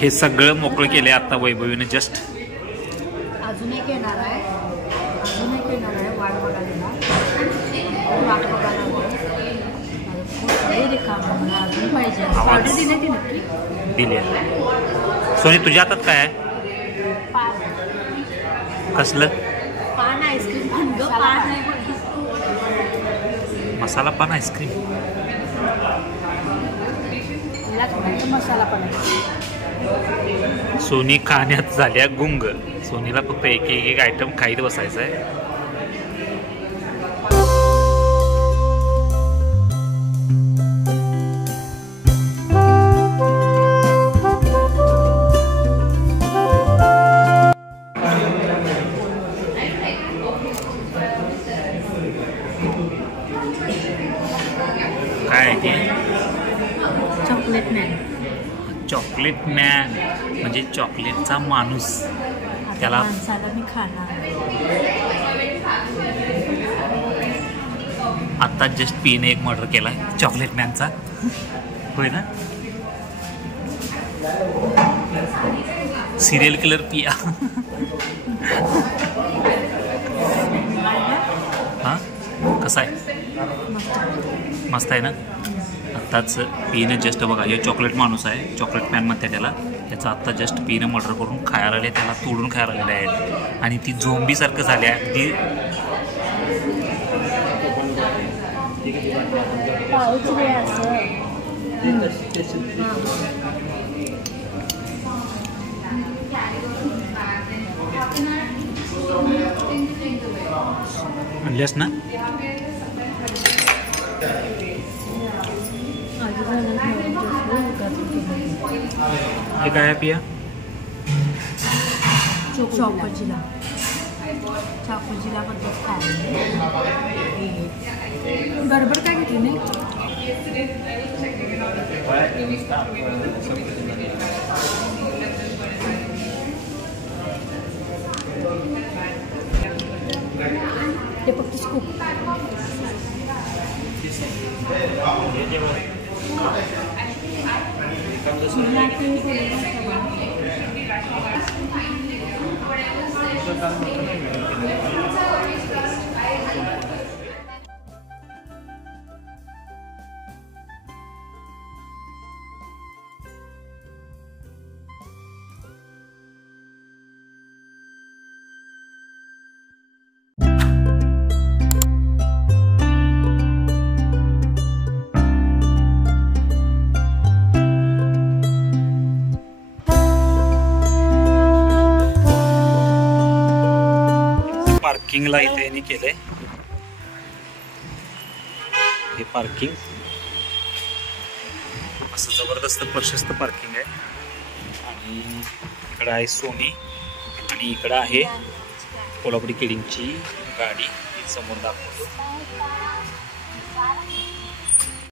हे सगळं मोकळं केलंय आता वैभवीने जस्ट. अजून एक येणार आहे, वाट बघायला. अजून पाहिजे. आवाज दिले की नक्की दिली. सोनी तुझ्या हातात काय आहे? कसलं पान आईस्क्रीम? मसाला पान आईस्क्रीम. मसाला पण सोनी खाण्यात झाल्या गुंग. सोनीला फक्त एक आयटम खाईत बसायचं आहे. काय आहे ते? Chocolate man. चॉकलेट मॅन म्हणजे चॉकलेटचा माणूस. त्याला माणसाला मी खाणार. आता जस्ट पीने एक मर्डर केला चॉकलेट मॅनचा. होय ना? सिरियल किलर पिया. हां कसा आहे? मस्त आहे ना? आत्ताच पीने जस्ट बघा, हे चॉकलेट माणूस आहे, चॉकलेट मॅन म्हणते त्याला. त्याचा आत्ता जस्ट पीने मर्डर करून खायला आले, त्याला तोडून खायला आलेलं आहे. आणि ती झोंबीसारखं झाली आहे अगदी. आणल्यास ना? हे काय आहे पिया? चॉकोजिला बद्दल गडबड काय घेतली नाही? ते फक्त स्कूप. पार्किंगला इथे यांनी केलंय हे पार्किंग. असं जबरदस्त प्रशस्त पार्किंग आहे. आणि इकडं आहे सोनी आणि इकडं आहे कोल्हापुरी किडिंगची गाडी समोर दाखवतो.